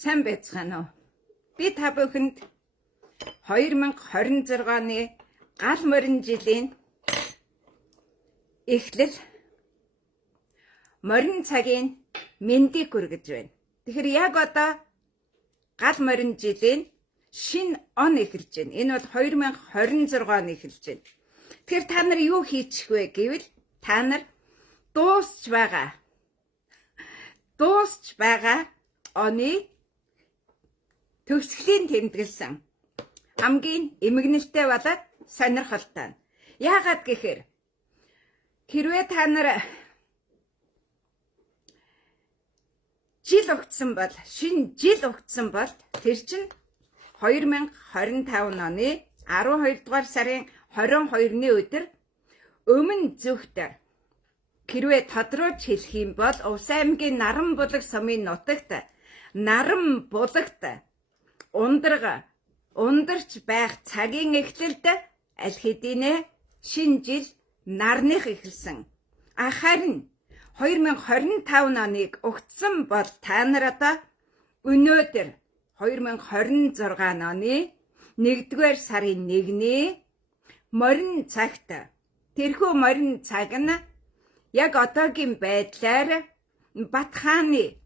Сайн байцгаана уу? Би та бүхэнд 2026 оны гал морин жилийн эхлэл морин цагийн мэндийг хүргэж байна. Тэгэхээр яг одоо гал морин жилийн шинэ он эхэлж байна. Энэ бол 2026 он эхэлж байна. Тэгэхээр та нар юу хийчих вэ гэвэл та нар дуусч байгаа оны төгсгөлийн тэмдэглэсэн хамгийн эмгэнэлтэй болоод сонирхолтой. Яагаад гэхээр хэрвээ та нар шинэ жил өгцсөн бол тэр чинь 2025 оны 12 дугаар сарын 22-ны өдөр өмнө зүгт хэрвээ тодруулж хэлэх юм бол Увс аймгийн Наран булаг сумын нутагт Наран булагт ундарч байх цагийн эхлэлд аль хэдийнэ шинэ жил нарных эхэлсэн. Харин 2025 оныг өгцсөн бол та нар одоо өнөөдөр 2026 оны 1-р сарын 1-ний морин цагт тэрхүү морин цаг нь яг одоогийн байдлаар Бат хааны,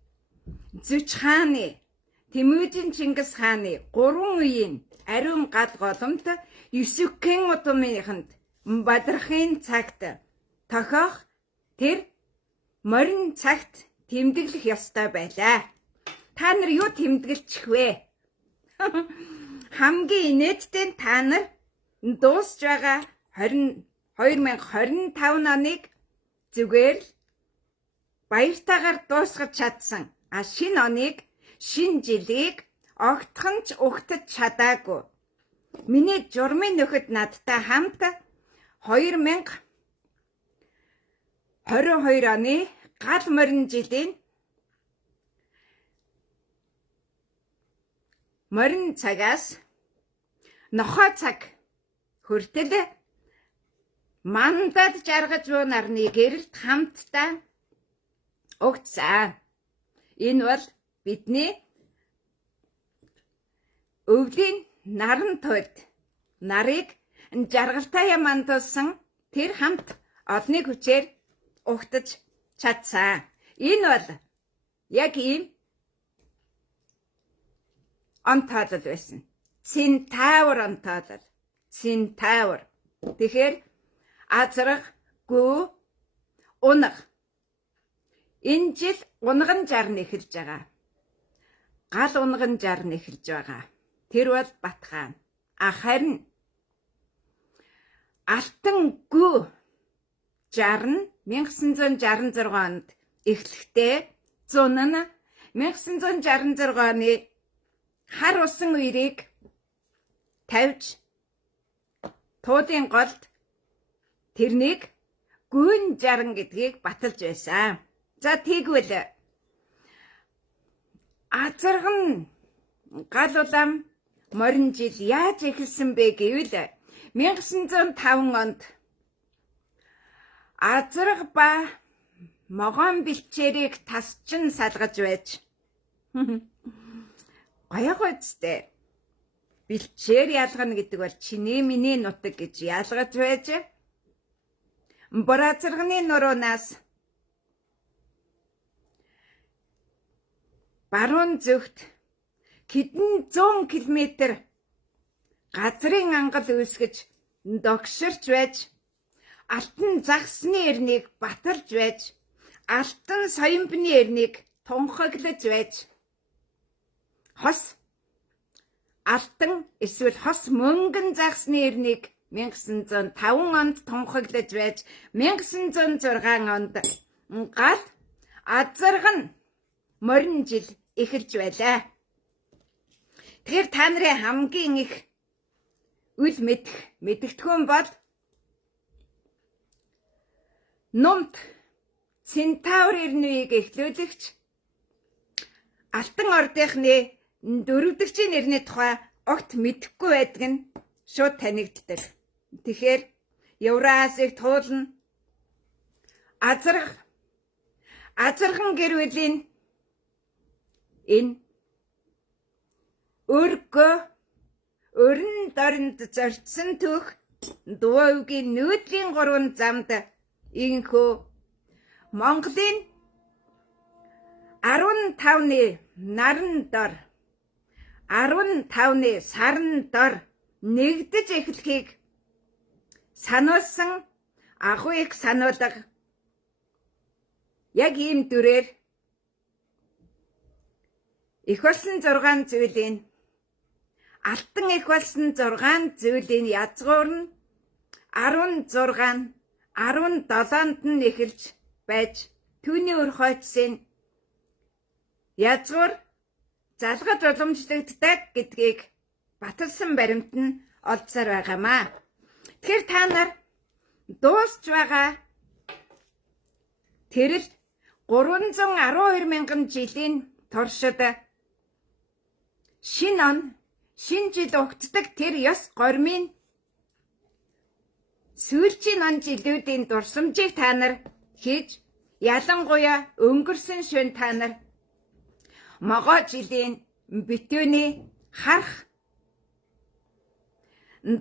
Зүч хааны, Тэмүжин Чингис хааны 3 үеийн ариун гал голомт 9 удамынханд бадрахын цагт тохиох тэр морин цагт тэмдэглэх ёстой байлаа. Та нар юу тэмдэглэчих вэ? Хамгийн инээдтэй та нар дуусж байгаа 2025 оныг зүгээр л баяртайгаар дуусгаж чадсан. Шинэ оныг, шинэ жилийг огтхон ч угтаж чадаагүй. Миний журмын нөхөд надтай хамт 2022 оны гал морин жилийн морин цагаас нохой цаг хүртэл мандад жаргаж буй нарны гэрэлд хамтдаа өгцөө. Энэ бол бидний өвлийн наран туйлд нарыг жаргалтай мандуулсан тэр хамт олны хүчээр угтаж чадсан. Энэ бол яг ийм онтоолол байсан. Центавр онтоолол. Центавр. Тэгэхээр азрах, гүү, унах. Энэ жил унган жарн эхэлж байгаа. Гал унган жарн эхэлж байгаа. Тэр бол Бат хаан. Харин алтан гүү жарн 1966 онд эхлэхдээ зун нь 1966 оны хар усан үерийг тавьж туудын голд тэрнийг гүн жаран гэдгийг баталж байсан. За тэгвэл азарган гал улаан морин жил яаж эхэлсэн бэ гэвэл 1905 онд азраг ба могоон бэлчээрийг тасчин салгаж байж гоёгоо зүтэй бэлчээр ялгана гэдэг бол чиний миний нутаг гэж ялгаж байж Боразарганы нуруунаас баруун зүгт хэдэн 100 км газрын ангал үүсгэж догширч байж алтан загсны эрнийг баталж байж алтан соёмбны эрнийг тунхаглаж байж хос алтан эсвэл хос мөнгөн загсны эрнийг 1905 онд тунхаглаж байж 1906 онд гал азарган морин жил эхэлж байлаа. Тэгэхээр та нарын хамгийн их үл мэдэгдэхүүн бол Номт Центавр эрнийг эхлүүлэгч Алтан ордынхны 4-р нэрний тухай огт мэдэхгүй байдаг нь шууд танигддаг. Тэгэхээр Евразийг туулна. Азархан гэр бүлийн энэ өргөө өрн дорнд зорчсон түүх Дуваагийн нүүдлийн 3 замд инхүү Монголын 15-ны наран дор 15-ны саран дор нэгдэж эхлэхийг сануулсан агуйг сануулга. Яг ийм дүрээр их болсон 6 зүйлийн алтан их болсон 6 зүйлийн язгуур нь 16 17-нд нь эхэлж байж түүний өр хойцсын язгуур залгаж уламжлагддаг гэдгийг баталсан баримт нь олдсоор байгаамаа. Тэгэхээр та нар дуусч байгаа тэрл 312 мянган жилийн туршид шинэ он шинэ жил угтдаг тэр ёс гормын сүүлчийн он жилүүдийн дурсамжийг та нар хийж ялангуяа өнгөрсөн шөнө та нар могоо жилийн битүүний харах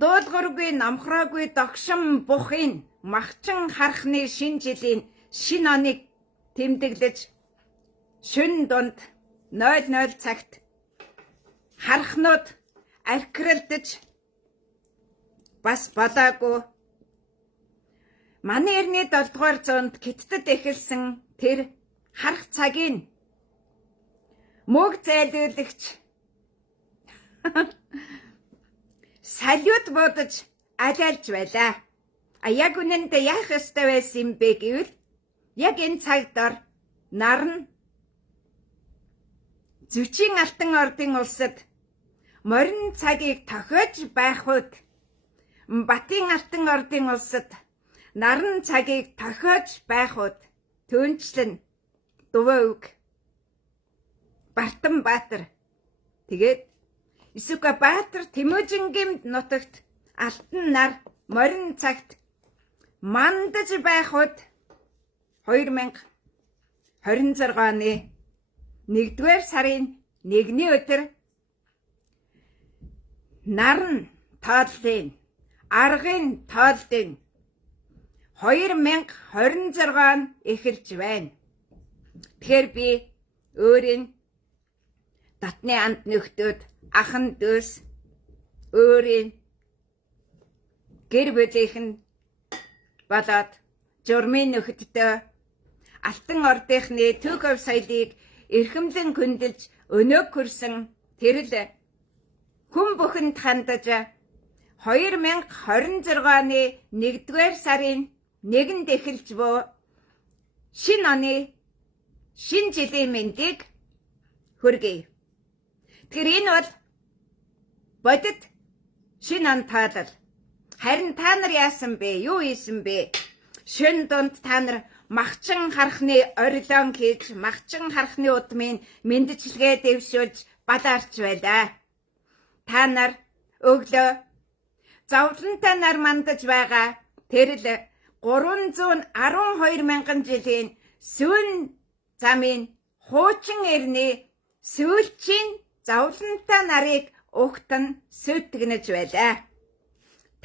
дуулгаргүй намхраагүй догшин бухын махчин харахны шинэ жилийн шинэ оныг тэмдэглэж шөнө дунд 00 цагт харахнууд архиралдаж бас болоогүй. Манай эртний 7 дугаар зуунд Хятадд эхэлсэн тэр харах цагийн мөг зайлуулагч салют бодож алайлж байлаа. Яг үнэндээ яах ёстой байсан юм бэ гэвэл яг энэ цагт нар нь Зүчийн алтан ордын улсад морин цагийг тохиож байхуд Батын алтан ордын улсад наран цагийг тохиож байхуд түнчлэн Дуваа Бартан Баатар тэгээд Исүка Баатар Тэмүүжингийн нутагт алтан нар морин цагт мандаж байхуд 2026 оны 1-р сарын 1-ний өдөр наран тооллын аргын тооллын 2026 он эхэлж байна. Тэгэхээр би өөрийн татны анд нөхдөд ахан дүүс өөрийн гэр бүлийнхэн болоод журмын нөхдөдөө алтан ордынхны төв соёлыг эрхэмлэн хөндлөж өнөөг хүрсэн тэрл хүн бүхэнд хандаж 2026 оны 1-р сарын 1-нд эхэлж буй шинэ оны шинэ жилийн мэндийг хүргэе. Тэгэхээр энэ бол бодит шинэ он таалал. Харин та нар яасан бэ? Юу хийсэн бэ? Шөнө дунд та нар махчин харахны орилон хийж махчин харахны удмын мэндчилгээ дэвшүүлж балаарч байлаа. Та нар өглөө зовлонтой нар мандаж байгаа тэрл 312 мянган жилийн сүүн замын хуучин эртний сүүлчийн зовлонтой нарыг угтан сүтгэнэж байлаа.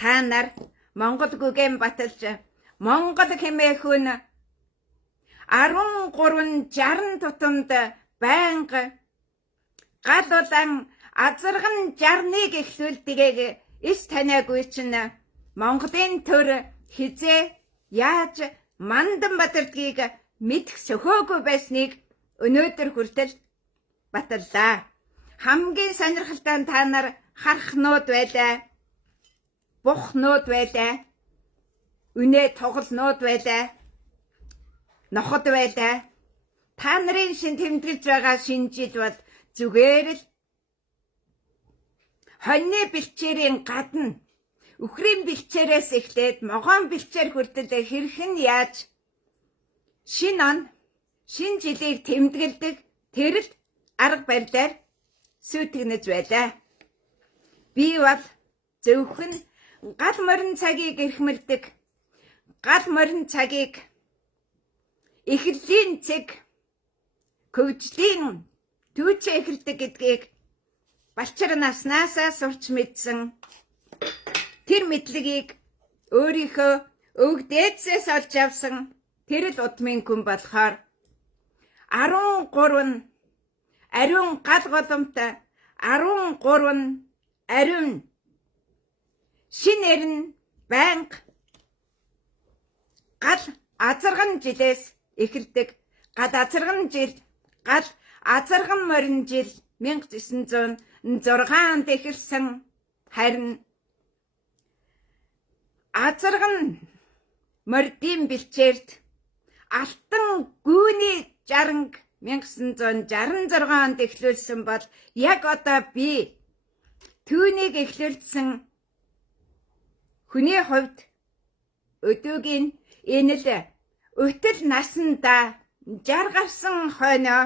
Та нар Монгол гүгэн баталж Монгол хэмээх нь 1360 тутамд байнга гал улаан азарган 61 эхлүүлдэг эс таниагүй чинь Монголын төр хизээ яаж мандан батардгийг мэдэх сөхөөгүй байсныг өнөөдөр хүртэл баталлаа. Хамгийн сонирхолтой нь та нар харахнууд байлаа. Бухнууд байлаа. Үнэ тоглолнууд байлаа. Ноход байлаа. Та нарын шин тэмдэглэж байгаа шинэ жил бол зүгээр л хоньны бэлчээрийн гадна үхрийн бэлчээрээс эхлээд могоон бэлчээр хүртэл хэрхэн яаж шинэ он шинэ жилийг тэмдэглэдэг тэрл арга барилаар сүйтгэнэж байлаа. Би бол зөвхөн гал морин цагийг эрхмэлдэг гал морин цагийг эхлэлийн цэг хөгжлийн түүчээ эхэлдэг гэдгийг балчир наснаасаа сурч мэдсэн тэр мэдлэгийг өөрийнхөө өвөг дээдсээс олж авсан тэр л удмын хүн болохоор 13 ариун гал голомтой 13 ариун шинээр нь байнга гал азарган жилээс эхэлдэг. Гал азарган жил, гал азарган морин жил 1906 эхэлсэн. Харин азарган мордын бэлчээрт алтан гүүний жаранг 1966 онд эхлүүлсэн бол яг одоо би түүнийг эхлүүлсэн хүний хувьд өдөөгийн энэ л өтөл насанда 60 гарсан хойноо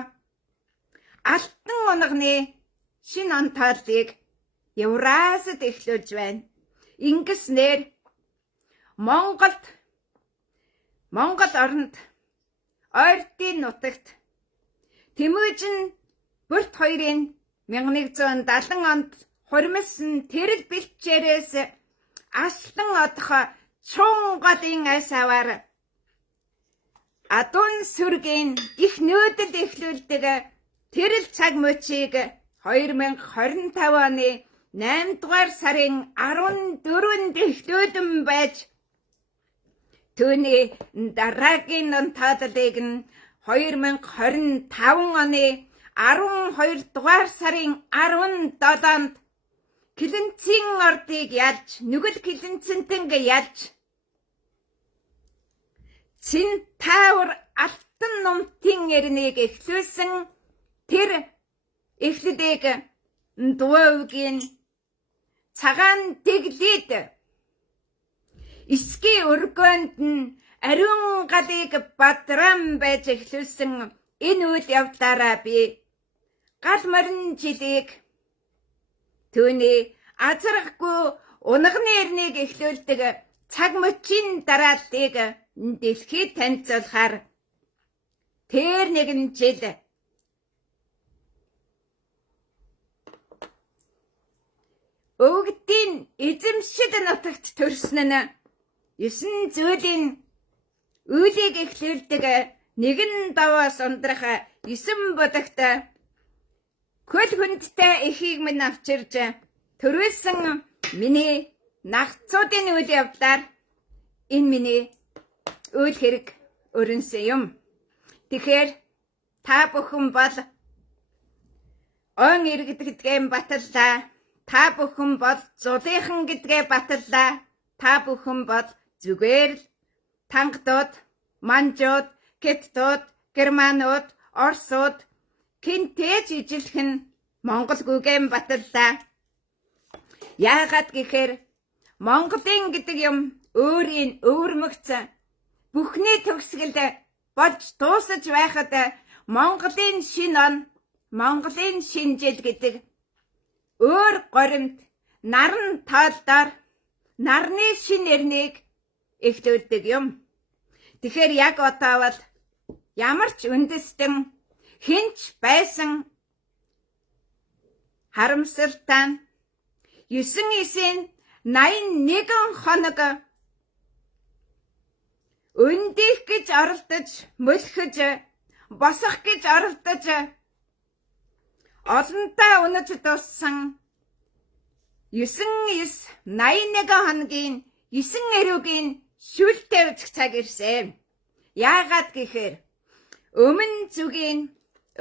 алтан онгоны шинэ онтоолыг Евразид эхлүүлж байна. Ингэснээр Монгол оронд ойртын нутагт Тэмүжин Бүрт хоёрын 1170 онд хурмилсан тэрэл бэлчээрээс аслан одох чун голын айсаваар адун сүргийн их нөөдөл эхлүүлдэг тэрэл цаг мөчийг 2025 оны 8 дугаар сарын 14-нд эхлүүлэн байж түүний дараагийн онтоодлыг нь 2025 оны 12 дугаар сарын 17-нд Килэнцэн ордыг ялж нүгэл Килэнцэнтэнг ялж Центавр алтан номтын эрнийг эхлүүлсэн тэр эхлэлийг Дуувгийн цагаан дэглээд эсги өргөнд нь ариун галыг бадрам байж эхлүүлсэн энэ үйл явдлаараа би гал морин жилийг түүний азарггүй унганы эрнийг эхлүүлдэг цаг мөчийн дарааллыг дэлхийд танилцуулахаар тэр нэгэн жил өвгдийн эзэмшил нутагт төрсөн нь 9 зүйлийн үйлийг эхлүүлдэг нэгэн даваас ундрах 9 будагт хөл хүндтэй эхийг минь авчирж төрүүлсэн миний нагцуудын үйл явдлаар энэ миний үйл хэрэг өрнсөн юм. Тэгэхээр та бүхэн бол он иргэдгэдгээ баталлаа. Та бүхэн бол зулынхан гэдгээ баталлаа. Та бүхэн бол зүгээр л тангадууд, манжууд, кеттууд, германууд, орсууд кинтэж ижилхэн нь Монгол гүгэм баталлаа. Яагаад гэхээр Монголын гэдэг юм өөрийн өвөрмөгц бүхний төгсгөл болж дуусаж байхад Монголын шинэ он, Монголын шинэ жил гэдэг өөр горимт наран тоолдоор нарны шинэ эрнийг эхлүүлдэг юм. Тэгэхээр яг одоо бол ямар ч үндэстэн хинч байсан харамсалтай 9-9-81 хоног өндих гэж оролдож, мөлхөж, босох гэж оролдож олонтаа унаж дууссан 9-9-81 хоногийн 9 эрүүгийн шүлтэй үзэх цаг ирсэн. Яагаад гэхээр өмнө зүгийн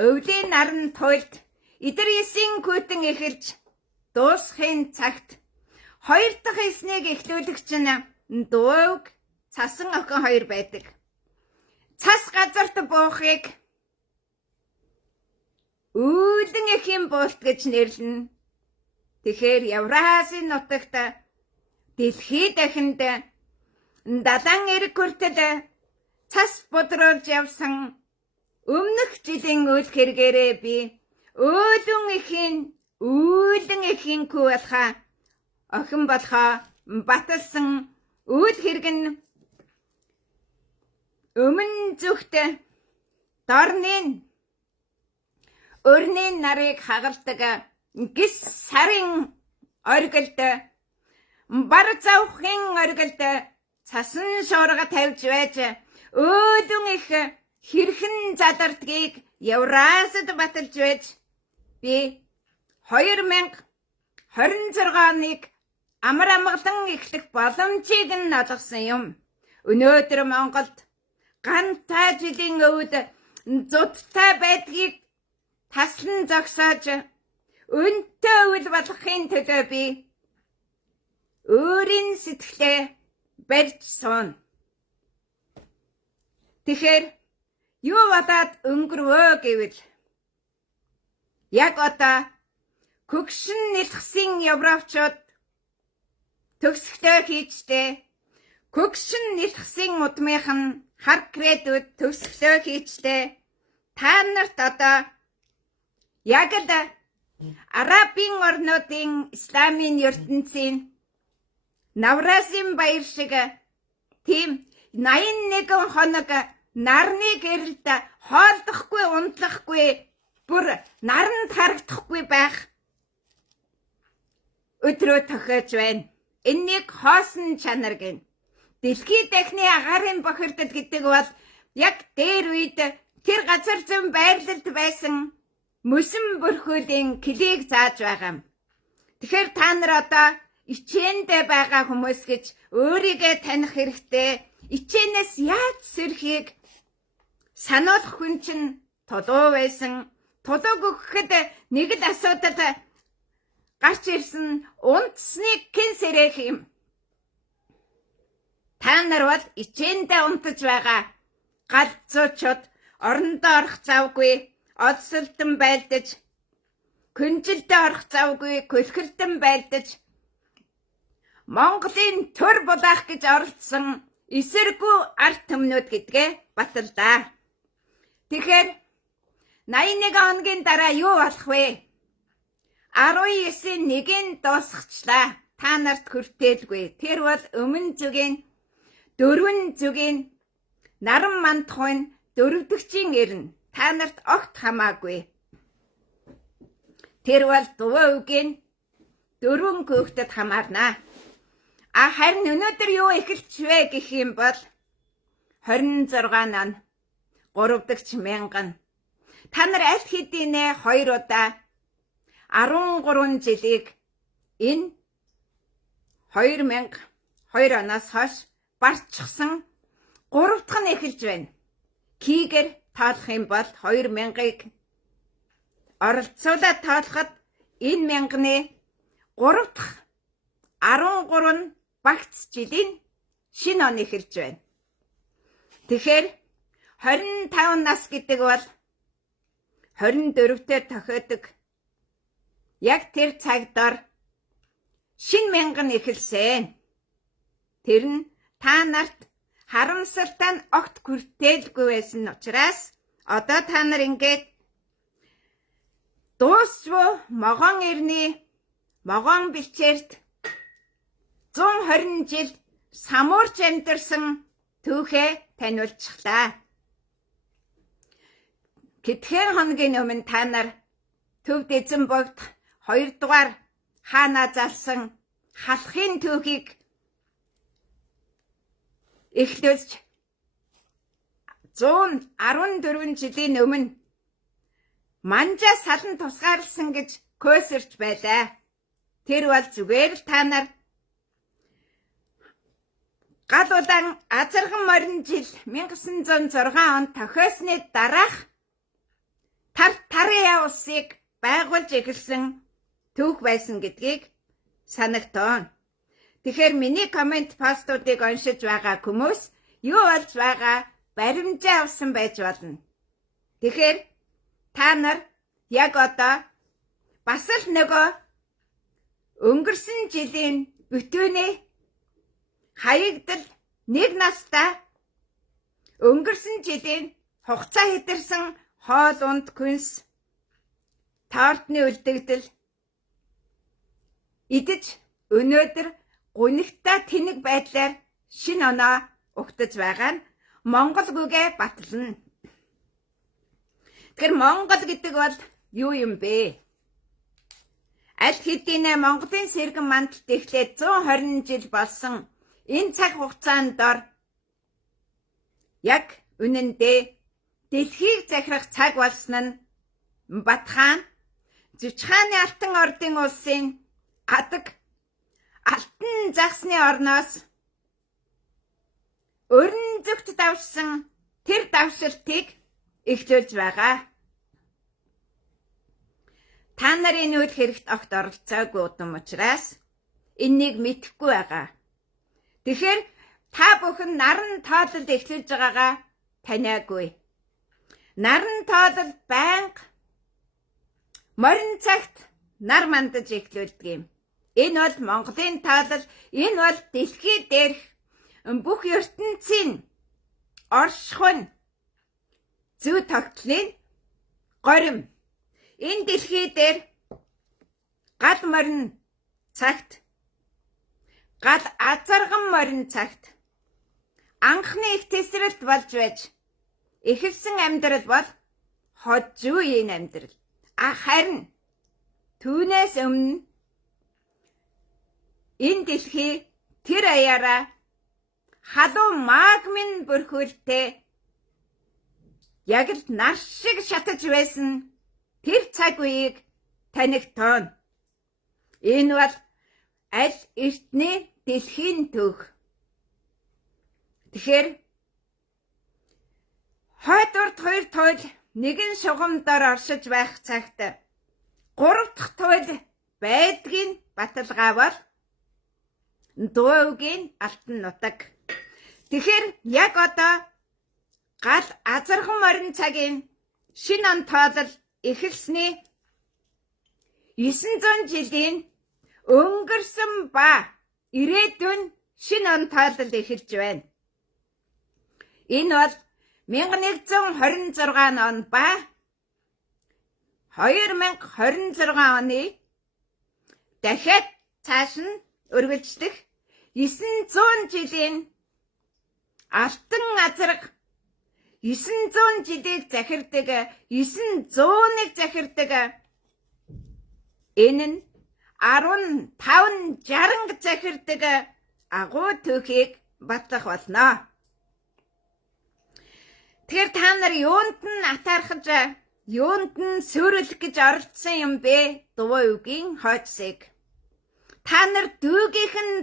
өвлийн наран туйлд идэр 9 күтэн эхэлж дуусхын цагт 2 дахь 9-ийг эхлүүлэгч нь Дууг цасан охин 2 байдаг. Цас газарт буухыг үүлэн эхийн буулт гэж нэрлэнэ. Тэгэхээр Евразийн нутагт дэлхий дахинд далайн эрг хүртэл цас бодруулж явсан өмнөх жилийн үйл хэрэгээрээ би үүлэн эхийн хүү болохоо охин болохоо баталсан үйл хэрэг нь өмнө зүгт дорны өрний нарыг хагалдаг гис сарын оргилд бар завхын оргилд цасан шуурга тавьж байж өөдөн их хэрхэн задардгийг Евразид баталж байж би 2026 оныг амар амгалан эхлэх боломжийг нь олгосон юм. Өнөөдөр Монголд ганцаа жилийн өвд зудтай байдгийг таслан зогсоож өнтөө үйл болгохын төлөө би өөрийн сэтгэлээ барьж суун. Тэгэхээр юу бодоод өнгөрвөө гэвэл яг одоо хөгшин нэлхсэн европчууд төгсгтөө хийжтэй хөгшин нэлхсэн удмынхан хар кредүүд төгсгтөө хийжтэй та нарт одоо яг л арабын орнуудын исламын ертөнцийн Навразын баяр шиг тийм 81 хоног нарны гэрэлд хоолдохгүй унтлахгүй бүр наранд харагдахгүй байх өдрөө тохиож байна. Энэнийг хоосон чанар гин. Дэлхийд дахны агаарын бохирдол гэдэг бол яг дээр үед тэр газар зүүн байрлалд байсан мөсөн бүрхүүлийн клийг зааж байгаа юм. Тэгэхээр та нар одоо ичээндээ байгаа хүмүүс гэж өөрийгөө таних хэрэгтэй. Ичээнээс яаж сэрхийг сануулах хүн чинь тулуу байсан. Тулууг өгөхөд нэг л асуудал гарч ирсэн унтсныг хэн сэрэх юм. Та нар бол ичээндээ унтаж байгаа галзуучууд орондоо орох завгүй олсолтон байлдаж күнжилдээ орох завгүй көлхөлтөн байлдаж Монголын төр булаах гэж оролцсон эсэргүү ард түмнүүд гэдгээ баталдаа. Тэгэхээр 81 хоногийн дараа юу болох вэ? 19-1-ийн дуусгачлаа. Та нарт хүртээлгүй. Тэр бол өмнө зүгийн дөрвөн зүгийн наран мандахын дөрөвдөгчийн эрнэ. Та нарт огт хамаагүй. Тэр бол дуваа үгийн дөрвөн көөгтөд хамаарнаа. Харин өнөөдөр юу эхэлж вэ гэх юм бол 26 он 3 дахь мянган. Та нар аль хэдийнэ 2 удаа 13 жилийг энэ 2002 оноос хойш барчсан 3 дахь нь эхэлж байна. Кийгэр тоолох юм бол 2000-ыг оролцуулаад тоолоход энэ мянганы 3 дахь 13 багц жилийн шинэ он эхэлж байна. Тэгэхээр 25 нас гэдэг бол 24-т тохиодог. Яг тэр цагтаар шинэ мянган эхэлсэн. Тэр нь та нарт харамсалтай нь огт хүртээлгүй байсан учраас одоо та нар ингээд дуусчвоо могон эрний могон бэлчээрт 120 жил самуурч амьдарсан түүхээ таниулчихлаа. Хэдхэн хоногийн өмнө та нар Төвд эзэн богд 2 дугаар хаана залсан халахын түүхийг эхлүүлж 114 жилийн өмнө манжаа салан тусгаарлсан гэж көөсөрч байлаа. Тэр бол зүгээр л та нар гал улаан азарган морин жил 1906 онд тохиосны дараах Тартарын улсыг байгуулж эхэлсэн түүх байсан гэдгийг санагтаа. Тэгэхээр миний комент постуудыг уншиж байгаа хүмүүс юу болж байгаа баримжаа авсан байж болно. Тэгэхээр та нар яг одоо бас л нөгөө өнгөрсөн жилийн бүтээний хаягдал нэг настай өнгөрсөн жилийн хугацаа хэтэрсэн хоол унд күнс тортны үлдэгдэл идэж өнөөдөр гунигтай тэнэг байдлаар шинэ оноо угтаж байгаа нь Монгол гүгээ батлана. Тэгэхээр Монгол гэдэг бол юу юм бэ? Аль хэдийнэ Монголын сэргэн мандалд эхлээд 120 жил болсон энэ цаг хугацаанд дор яг үнэндээ дэлхийг захирах цаг болсон нь Бат хаан Зүчхааны алтан ордын улсын адаг алтан загсны орноос өрн зүгт давсан тэр давшилтыг эхлүүлж байгаа. Та нарын үйл хэрэгт огт оролцоогүй удам учраас энэнийг мэдэхгүй байгаа. Тэгэхээр та бүхэн наран тоололд эхлүүлж байгаагаа таниагүй. Наран тоолол байнга морин цагт нар мандаж эхлүүлдэг юм. Энэ бол Монголын тоолол, энэ бол дэлхий дээрх бүх ертөнцийн оршихуйн зүй тогтлын горим. Энэ дэлхий дээр гал морин цагт, гал азарган морин цагт анхны их тесрэлт болж байж эхэлсэн амьдрал бол хожуу үеийн амьдрал. Харин түүнээс өмнө энэ дэлхий тэр аяараа халуун магмын бүрхүүлтэй яг л нар шиг шатаж байсан тэр цаг үеийг танигтооно. Энэ бол аль эртний дэлхийн төв. Тэгэхээр хойд урд хоёр туйл нэгэн шугамдаар оршиж байх цагт 3 дахь туйл байдгийн баталгаа бол Дуугийн алтан нутаг. Тэгэхээр яг одоо гал азархан морин цагийн шинэ он тоолол эхэлсний 900 жилийн өнгөрсөн ба ирээдүйн шинэ он тоолол эхэлж байна. Энэ бол 1126 он ба 2026 оны дахиад цааш нь үргэлжлэх 900 жилийн алтан азарга 900 жилийг захирдаг 900-ыг захирдаг энэ нь 15-60 захирдаг агуу түүхийг батлах болно. Тэгэхээр та нар юунд нь атаархаж, юунд нь сүрэлэх гэж оролцсон юм бэ? Дуваа үгийн хойцсыг. Та нар дүүгийнх нь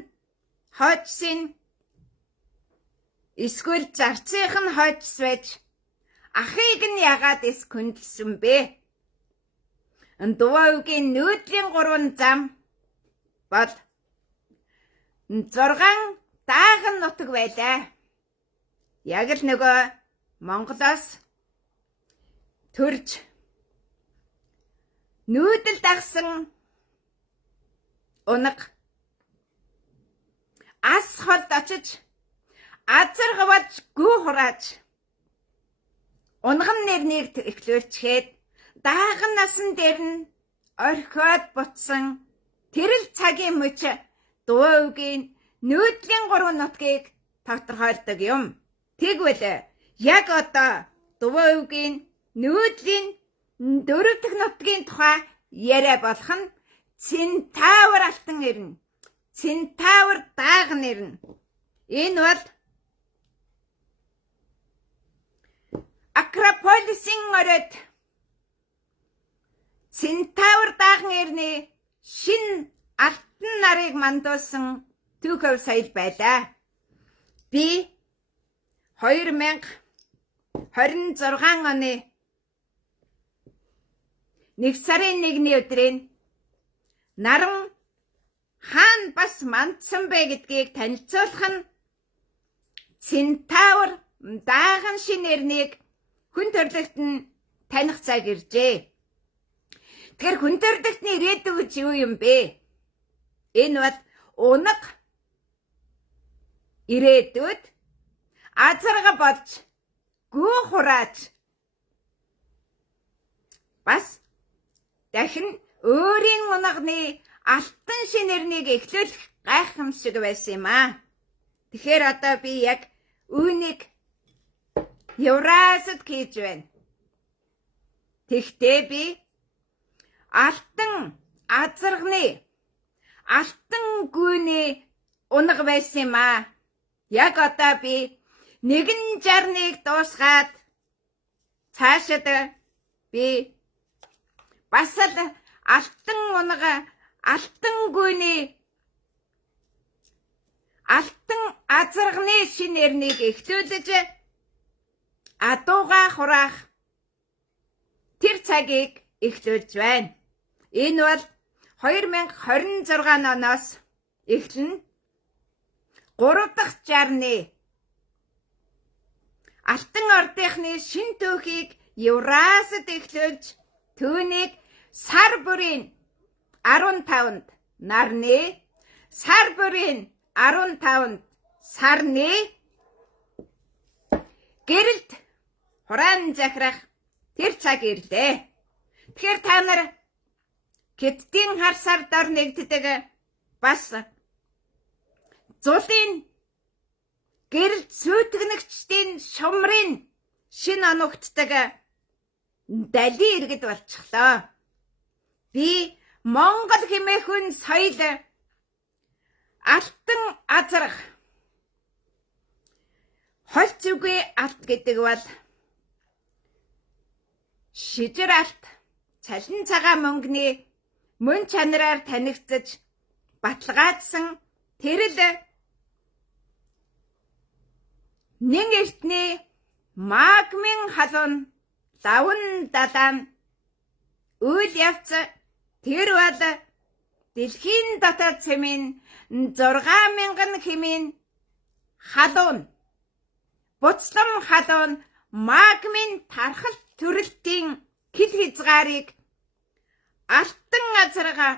хойцсын эсвэл зарцынх нь хойцс байж ахыг нь ягаад эс хүндэлсэн бэ? Дуваа үгийн нүүдлийн 3 зам бол 6 дааган нутаг байлаа. Яг л нөгөө Монголоос төрж нүүдэл дагсан унаг ас холд очиж азаргавж гүү хурааж унган нэрнийг эхлүүлчихэд дааган насан дээр нь орхиод буцсан тэрэл цагийн мөч Дуваа үгийн нүүдлийн 3 нутгийг тодорхойлдог юм. Тэгвэл яг одоо Дуваа үгийн нүүдлийн 4 дахь нутгийн тухай яриа болох нь Центавр алтан ирнэ. Центавр дааган ирнэ. Энэ бол Акрополисын оройд Центавр дааган ирнэ шин алтан нарыг мандуулсан түүхэв соёл байлаа. Би 2026 оны 1 сарын 1-ний өдрийн наран хаан бас мандсан бэ гэдгийг танилцуулах нь Центавр дааган шинэ нэрнийг хүн төрөлхтөн таних цаг иржээ. Тэгэхээр хүн төрөлхтний ирээдүй гэж юу юм бэ? Энэ бол унаг ирээдүйд азарга болж гүү хурааж бас дахин өөрийн унагны алтан шинэрнийг эхлүүлэх гайхамшиг байсан юм аа. Тэгэхээр одоо би яг үүнийг Евразид хийж байна. Тэгтээ би алтан азарганы алтан гүйний унаг байсан юм аа. Яг одоо би 161 дуусгаад цаашид би бас л алтан унага, алтан гүйний, алтан азарганы шинэ эрнийг эхлүүлж адууга хураах тэр цагийг эхлүүлж байна. Энэ бол 2026 оноос эхлэн 3 дахь жарны алтан ордынхны шин түүхийг Евразид эхлүүлж түүнийг сар бүрийн 15-нд нарны, сар бүрийн 15-нд сарны гэрэлд хураан захирах тэр цаг ирлээ. Тэгэхээр та нар Хятадын хар сар дор нэгддэг бас зулын гэрэлд сүйтгэгчдийн шумрын шин оногддаг дали иргэд болчихлоо. Би Монгол хэмээхэн соёл алтан азарх холц үгүй алт гэдэг бол шижир алт, цалин цагаан мөнгөний мөн чанараар танигдсаж баталгаажсан тэрл нэг эртний магмын халуун лавн далайн үйл явц тэр бол дэлхийн дотоод цэмийн 6,000 хэмээн халуун буцлам халуун магмын тархалт төрөлтийн хил хязгаарыг алтан азарга,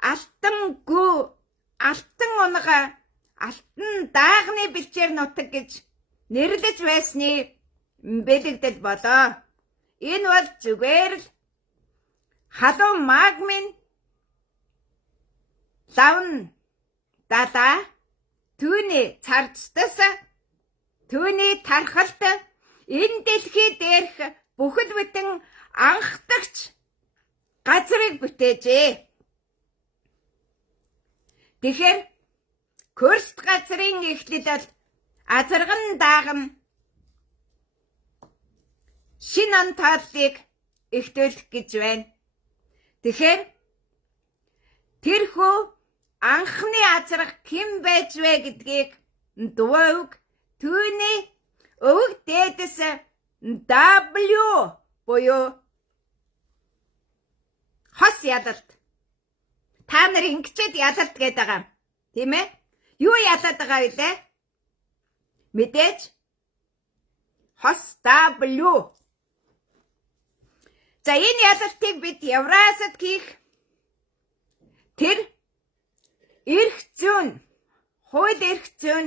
алтан гүү, алтан унага, алтан даагны бэлчээр нутаг гэж нэрлэж байсны бэлэгдэл болоо. Энэ бол зүгээр л халуун магмын лавн далаа түүний царцтас түүний тархалт энэ дэлхий дээрх бүхэл бүтэн анхдагч газрыг бүтээжээ. Тэгэхээр Курст газрын эхлэл бол азарган дааган шин он тооллыг эхлүүлэх гэж байна. Тэгэхээр тэрхүү анхны азарга хэн байж вэ гэдгийг дууг түүний өвөг дээдэс W буюу хос ялалт. Та нар ингэчээд ялалт гээд байгаа юм. Тийм ээ? Юу ялаад байгаа вэ? Мэдээж хос W. За энэ ялалтыг бид Евразид хийх тэр эрх зүйн, хууль эрх зүйн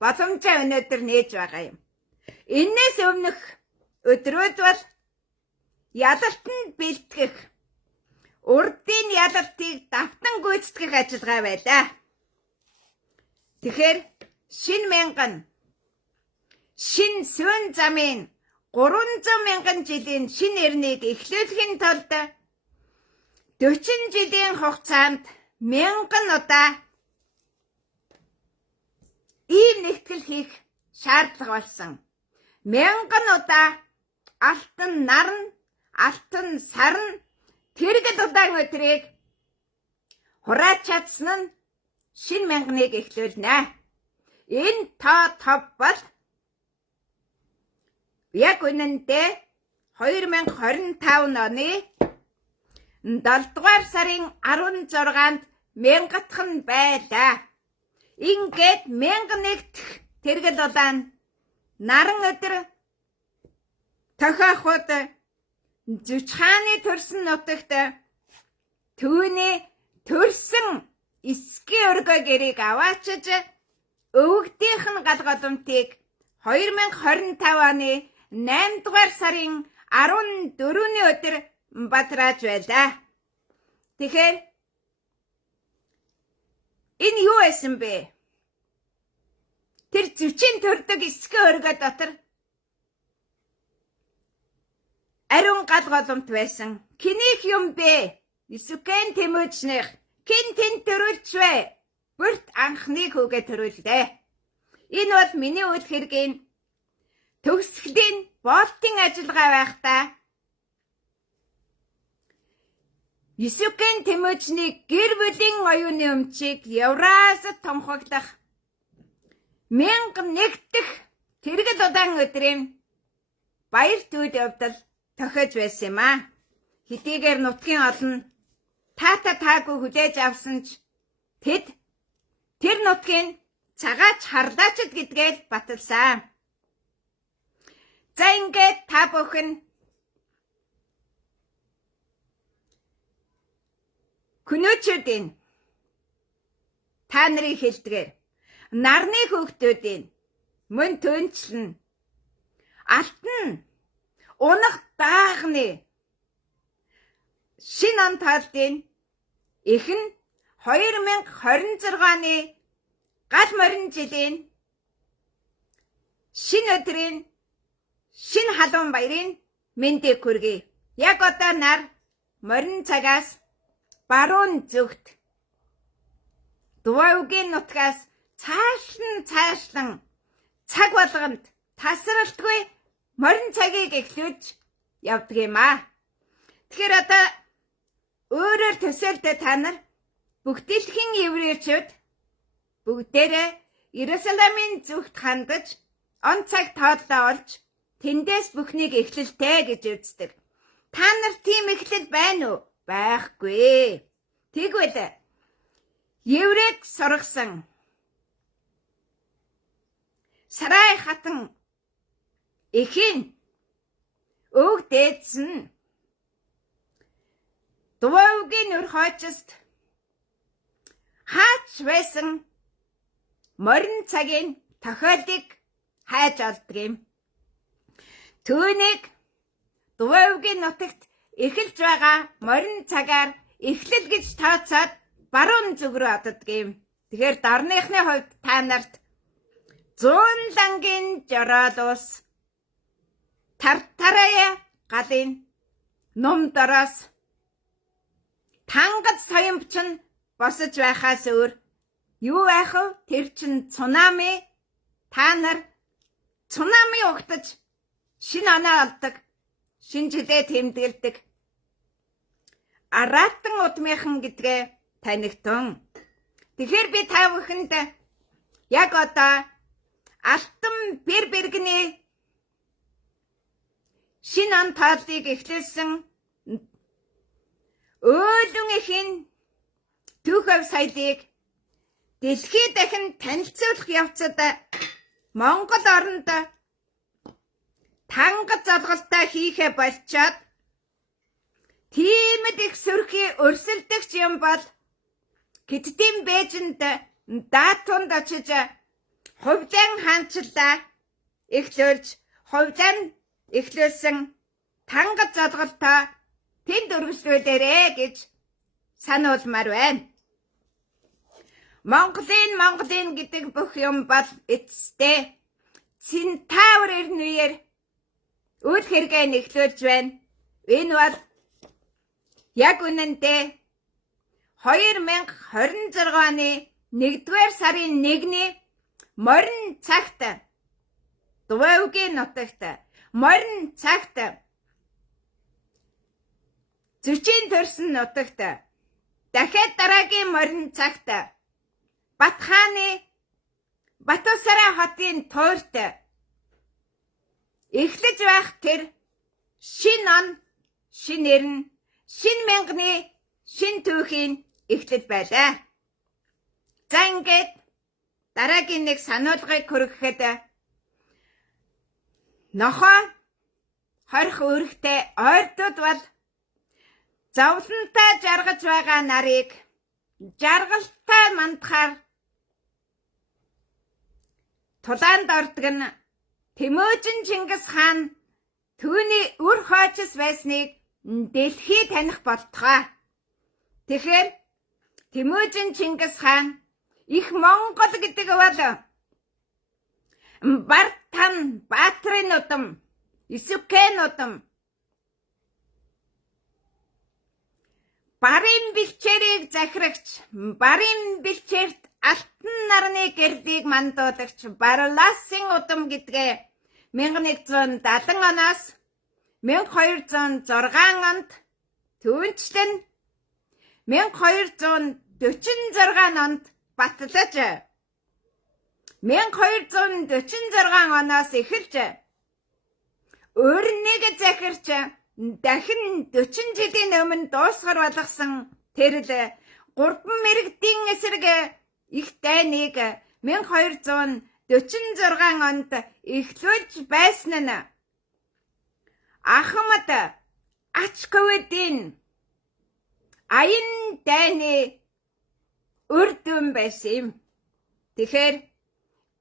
боломжоо өнөөдөр нээж байгаа юм. Энээс өмнөх өдрүүд бол ялалтанд бэлтгэх, урдын ялалтыг давтан гүйцэтгэх ажиллагаа байлаа. Тэгэхээр шинэ мянган, шинэ сүүн замын 300,000 жилийн шинэ эрнийг эхлүүлэхийн тулд 40 жилийн хугацаанд 1000 удаа ийм нэгтгэл хийх шаардлага болсон. 1000 удаа алтан нарн, алтан сарн тэргэл удаан өдрийг хурааж чадсан нь шинэ мянганыг эхлүүлнэ. Энэ тоо бол яг үнэндээ 2025 оны 7 дугаар сарын 16-нд 1000-х нь байлаа. Ингээд 1001 тэргэл удаан наран өдөр тохиоход зүчхааны төрсөн нутагт түүний төрсөн эсгийн өргөө гэрийг аваачиж өвгдийнх нь гал голомтыг 2025 оны 8 дугаар сарын 14-ний өдөр бадрааж байлаа. Тэгэхээр энэ юу байсан бэ? Тэр зүчийн төрдөг эсгийн өргөө дотор ариун гал голомт байсан. Кинийх юм бэ? Исүкэн Тэмүүжнийх хин тэн төрүүлчвэ. Бүрт анхны хүүгээ төрүүлдэ. Энэ бол миний үйл хэргийн төгсгөлийн болтын ажиллагаа байхдаа Исүкэн Тэмүүжний гэр бүлийн оюуны өмчийг Евразид томхоглох 1001 дэх тэргэл удаан өдрийн баяр түүл явдал тохиож байсан юм а. Хэдийгээр нутгийн олон таагүй хүлээж авсан ч тэд тэр нутгийн цагаач харлаачд гэдгээл баталсан. За ингээд та бүхэн Күнөөчүүдийн та нарын хэлдгээр нарны хүүхдүүдийн мөн түнчлэн алтан унах даагны шин он таалдын эхэн 2026 оны гал морин жилийн шин өдрийн шин халуун баярын мэндийг хүргэе. Яг одоо нар морин цагаас баруун зүгт Дувайгийн нутгаас цаашлан цаг болгонд тасралтгүй морин цагийг эхлүүлж явдаг юм а. Тэгэхээр одоо өөрөөр төсөөлдөө та нар бүх дэлхийн еврейчүүд бүгдээрээ Иерусалимын зүгт хандаж он цаг тооллоо олж тэндээс бүхнийг эхлэлтэй гэж үздэг. Та нар тийм эхлэл байна уу? Байхгүй. Тэгвэл еврейг сургасан Сарай хатан эхийн өг дээдсэн Дувайгийн өр хойчост хаач байсан морин цагийн тохиолыг хайж олдог юм. Түүнийг Дувайгийн нутагт эхэлж байгаа морин цагаар эхлэл гэж тооцоод баруун зүг рүү оддог юм. Тэгэхээр дарныхны хувьд та нарт 100 лангийн жороолус Тартарая галын ном дороос тангад соёмчин босож байхаас өөр юу байх вэ? Тэр чин цунами. Та нар цунами угтаж шинэ оноо олдог. Шинэ жилээ тэмдэглэдэг. Аратан удмынхан гэдгээ танигтун. Тэгэхээр би та бүхэнд яг одоо алтан бэрбэргэний шинэ он тааллыг эхлүүлсэн өөлөн эхийн түүхэв соёлыг дэлхий дахин танилцуулах явцад Монгол оронд тангад золголтоо хийхэ болчоод тиймд их сөрхий өрсөлдөгч юм бол Киттийн Бээжинд даатунд очиж хувьлан хаанчлаа эхлүүлж хувьлан эхлүүлсэн тангад золголтоо тэнд өргөжлүүлээрэ гэж сануулмаар байна. Монголын гэдэг бүх юм бол эцэстээ Центавр эрнүгээр үйл хэрэгээ нэхлүүлж байна. Энэ бол яг үнэндээ 2026 оны 1-р сарын 1-ний морин цагт Дувайгийн нутагт морин цагт зөчийн төрсөн нутагт дахиад дараагийн морин цагт Батхааны Батусарай хотын туурт эхлэж байх тэр шин он, шин эрен, шин мянганы шин түүхийн эхлэл байлаа. За ингээд дараагийн нэг сануулгыг хүргэхэд нохоо хорих өргөтэй ойртууд бол зовлонтой жаргаж байгаа нарыг жаргалтай мандахаар тулаанд ордог нь Тэмүүжин Чингис хаан түүний үр хойчос байсныг дэлхий таних болтугай. Тэгэхээр Тэмүүжин Чингис хаан их Монгол гэдэг бол Бартан Баатрын удам, Исүкэн удам, Барын бэлчээрийг захирагч, барын бэлчээрт алтан нарны гэрлийг мандуулагч Барласын удам гэдгээ 1170 оноос 1206 онд түүнчлэн 1246 онд батлаж 1246 оноос эхэлж өөрнийг захирч дахин 40 жилийн өмнө дуусгар болгосон тэрл 3 мэрэгдийн эсрэг их дайныг 1246 онд эхлүүлж байсан нь Ахмад Ачковидийн аян дайны үр дүн байсан юм. Тэгэхээр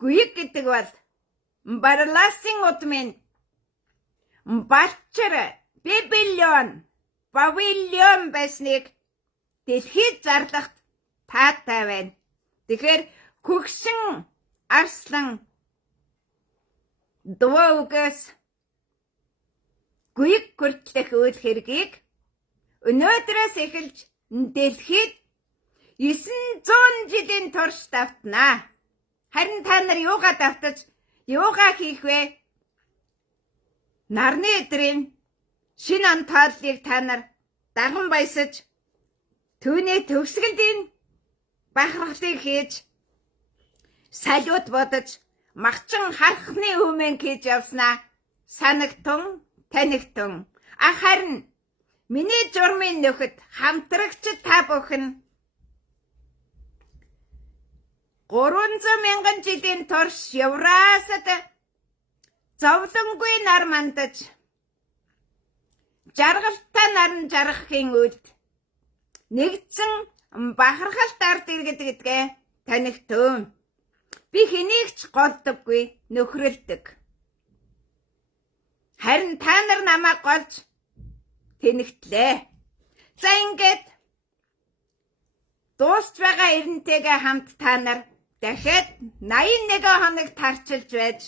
гүйг гэдэг бол Барласын удмын Балчир Бабилон байсныг дэлхийд зарлахт таатай байна. Тэгэхээр хөгшин арслан дуугаас гүйг хүртэлх үйл хэргийг өнөөдрөөс эхэлж дэлхийд 900 жилийн турш давтнаа. Харин та нар юугаа давтаж, юугаа хийх вэ? Нарны өдрийн шинэ он тооллыг та нар даган баясаж, түүний төгсгөлийн бахархлыг хийж, салют бодож, махчин харахны өмнө хийж явснаа санагтун, танигтун. Харин миний журмын нөхөд хамтрагч та бүхэн 300,000 жилийн турш Евразид зовлонгүй нар мандаж жаргалтай наран жаргахын үед нэгдсэн бахархалт ард иргэд гэдгээ танигтун. Би хэнийг ч голдоггүй, нөхрөлдөг. Харин та нар намайг голж тэнэгтлээ. За ингээд дуусч байгаа эрентэйгээ хамт та нар дахиад 81 хоног тарчилж байж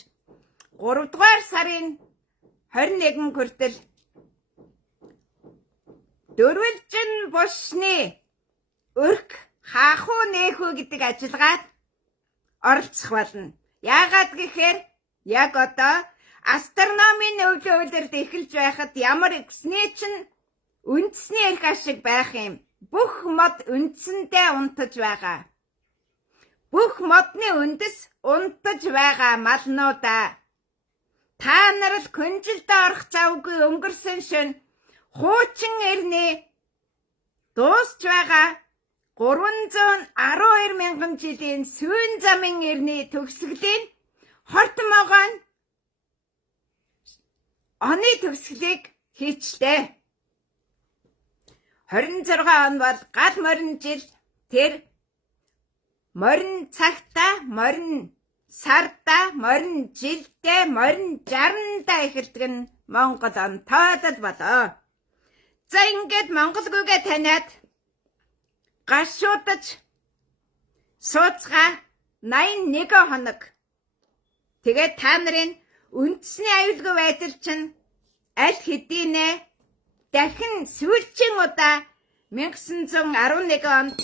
3 дугаар сарын 21 хүртэл дөрвөлжин бушны өрх хаахуу нээхүү гэдэг ажиллагаанд оролцох болно. Яагаад гэхээр яг одоо астрономийн өвлөөлөлд эхэлж байхад ямар өгснээ чинь үндэсний эрх ашиг байх юм. Бүх мод үндсэндээ унтаж байгаа. Бүх модны үндэс унтаж байгаа малнуудаа. Та нар л күнжилд орох завгүй өнгөрсөн шөнө хуучин эрний дуусч байгаа 312,000 жилийн сүүн замын эрний төгсгөлийн хорт могоон оны төгсгөлийг хийчлээ. 26 он бол гал морин жил. Тэр морин цагта, морин сарда, морин жилдээ, морин жарандаа эхэлдэг нь Монгол он тоодол болоо. За ингээд монголгүйгээ таниад гашуудаж сууцгаа 81 хоног. Тэгээд та нарын үндэсний аюулгүй байдал чинь аль хэдийнэ дахин сүүлчийн удаа 1911 онд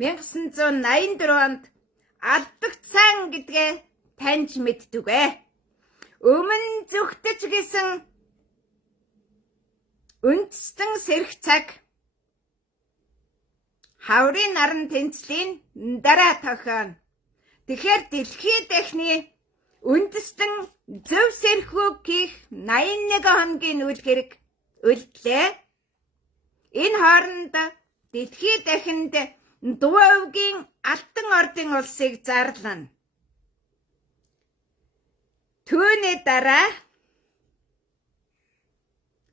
1984 онд алдагдсан гэдгээ таньж мэддэг. Өмнө зүгтэж гисэн үндэстэн сэрх цаг хаврын наран тэнцлийн дараа тохион. Тэгэхээр дэлхийд эхний үндэстэн зөв сэрхүүг хийх 81 хоногийн үйл хэрэг үлдлээ. Энэ хооронд дэлхийд дахинд Дувавгийн Алтан ордын улсыг зарлана. Түүний дараа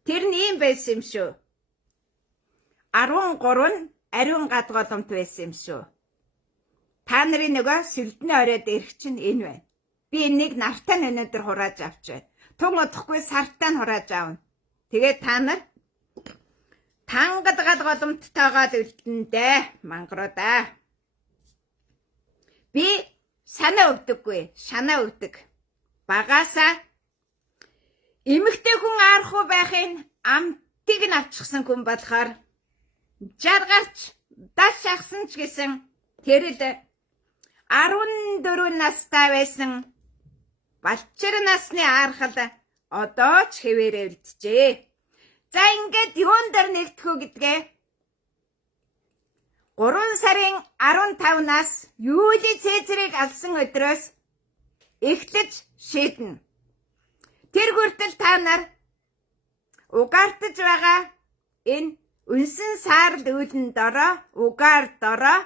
тэр нь юм байсан юм шүү. 13 нь ариун гадголомт байсан юм шүү. Та нарын нөгөө сэлдний оройд ирэх чинь энэ байна. Би энийг нартаа өнөөдөр хурааж авч байна. Тун удахгүй сартаа нь хурааж аавна. Тэгээд та нар тангад гадголомттойгоо үлдэндээ мангаруудаа. Би санаа өгдөггүй, шанаа өгдөг. Багаасаа эмэгтэй хүн архуу байхын амтыг нь авчихсан хүн болохоор жаргарч даш шахсан ч гэсэн тэрэл 14 настай байсан балчир насны архал одоо ч хэвээрээ үлджээ. За ингээд юун дээр нэгтгэх үү гэдгээ 3 сарын 15-наас Юли Цезарыг алсан өдрөөс эхлэж шийднэ. Тэр хүртэл та нар угаартаж байгаа энэ үнсэн саарл үүлэн дороо угаар дороо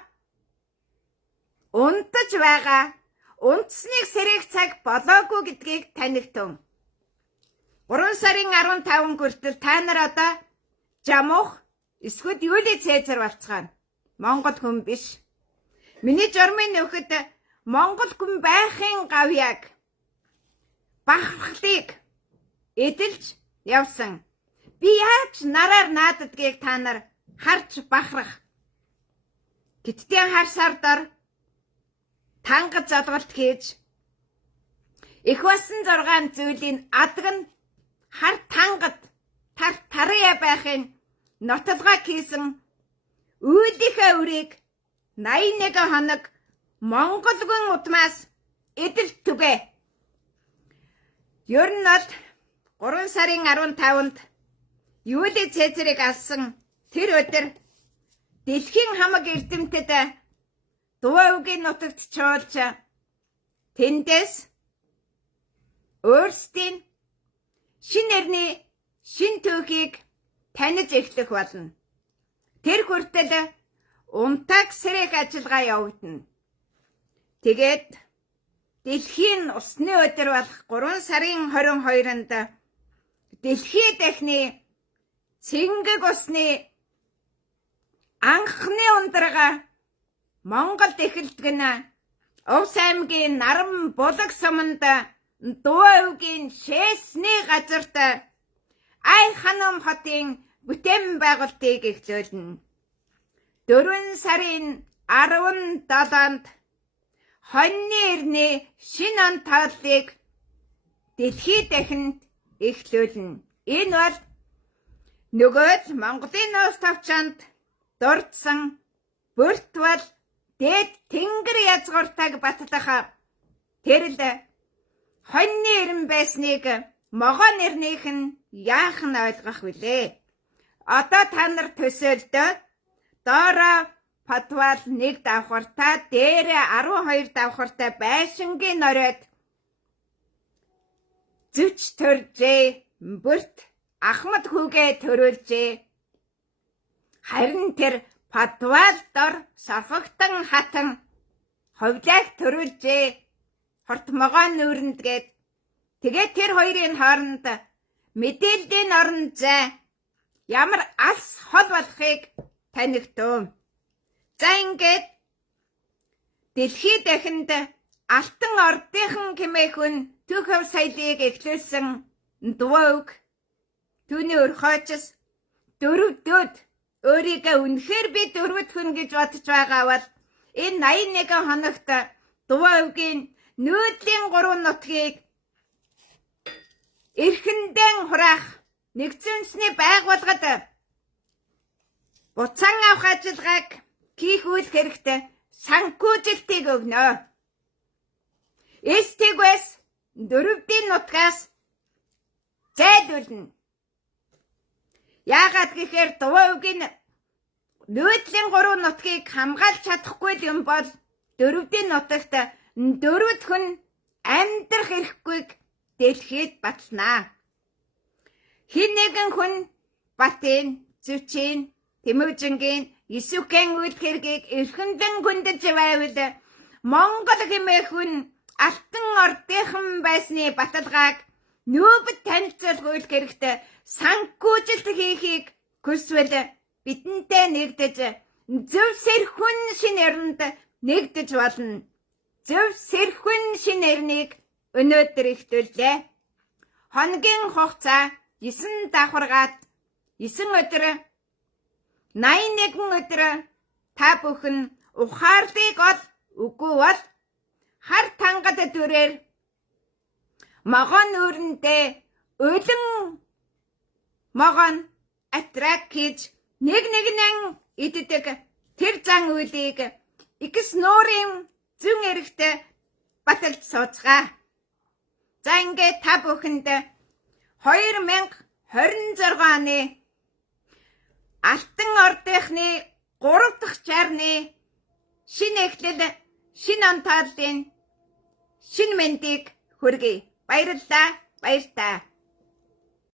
унтаж байгаа унтсныг сэрэх цаг болоогүй гэдгийг танигтун. 3 сарын 15 хүртэл та нар одоо жамуух эсвэл Юли Цезар болцгаана. Монгол хүн биш. Миний журмын нөхөд Монгол хүн байхын гавьяаг бахархлыг эдэлж явсан. Би яаж нараар нааддгийг та нар харж бахарах. Гитдийн харсаар дор тангаж задгалт хийж их басан 6 зүйлийн адаг нь хар тангад тарья байхын нотолгой хийсэн үүдийнхээ үрийг 81 хоног Монголгүй удмаас эдэлт түгэ. Ер нь бол 3 сарын 15-нд Юли Цезарыг алсан тэр өдөр дэлхийн хамаг эрдэмтэд Дуваагийн нутагт чуулж тэндээс өөрсдийн шин нэрний шин түүхийг таних эхлэх болно. Тэр хүртэл унтаг сэрэх ажиллагаа явагдана. Тэгээд дэлхийн усны өдөр болох 3 сарын 22-нд дэлхий дахны цэнгэг усны анхны ундрага Монголд эхэлдэг нь Увс аймгийн Наран Булаг суманд Дуваагийн Шээсний газарт Ай ханам хотын бүтээн байгуулалтыг эхлүүлнэ. 4 сарын 17-нд хоньны эртний шин он тооллыг дэлхий дахинд эхлүүлнэ. Энэ бол нөгөө Монголын нууц тавчаанд дурдсан бүрт бол дээд тэнгэр язгууртайг батлах тэрл хоньны эрен байсныг могон нэрнийх нь яах нь ойлгох вүлээ. Одоо та нар төсөөлдөө доороо Патвал 1 давхартай дээрээ 12 давхартай байшингийн оройд зүч төржээ. Бүрт Ахмад хүүгээ төрүүлжээ. Харин тэр Патвал дор сорхогтон хатан ховлайг төрүүлжээ. Хорт могон нүүрэнд гээд тэгээд тэр хоёрын хооронд мэдээллийн орон зай ямар алс хол болохыг танигтун. За ингээд дэлхий дахинд алтан ордынхан хэмээхэн түүхэв соёлыг эхлүүлсэн Дувааг түүний өрхөйчс дөрөвдөд өөрийгөө үнэхээр би дөрөвд хүн гэж бодож байгаа бол энэ 81 хоногт Дуваагийн нүүдлийн 3 нутгийг эрхэндэн хураах нэгдсэн үндэсний байгууллагад буцаан авах ажиллагааг хийх үйл хэрэгтэй санхүүжилтийг өгнө. Эстигвэс дөрөвдийн нутгаас зайлуулна. Яагаад гэхээр Дуваагийн нүүдлийн 3 нутгийг хамгаалж чадахгүй юм бол дөрөвдийн нутагт дөрөвд хүн амьдрах эрхгүйг дэлхийд батлнаа. Хин нэгэн хүн Батын, Зүчин, Тэмүжингийн Исүкэн үйл хэргийг эрхэндэн хүндэж байвал Монгол хэмээх хүн алтан ордынхан байсны баталгааг нүүбэд танилцуулах үйл хэрэгтэй санхүүжилт хийхийг хүсвэл бидэнтэй нэгдэж зөв сэрхэн шин эрэнд нэгдэж болно. Зөв сэрхэн шин эрнийг өнөөдөр эхлүүллээ. Хоногийн хугацаа 9 давхаргаад 9 өдөр 81 өдөр та бүхэн ухаарлыг ол үгүй бол хар тангад дүрээр могон нүрэндээ өлөн могон атрак хийж нэг нэгнэн иддэг тэр зан үйлийг X нуурын зүүн эрэгт баталж сууцгаа. За ингээд та бүхэнд 2026 оны Алтан ордынхны 3 дахь чарны шинэ эхлэл, шинэ онтоолын шинэ мэндийг хүргэе. Баярлалаа. Баяр таа.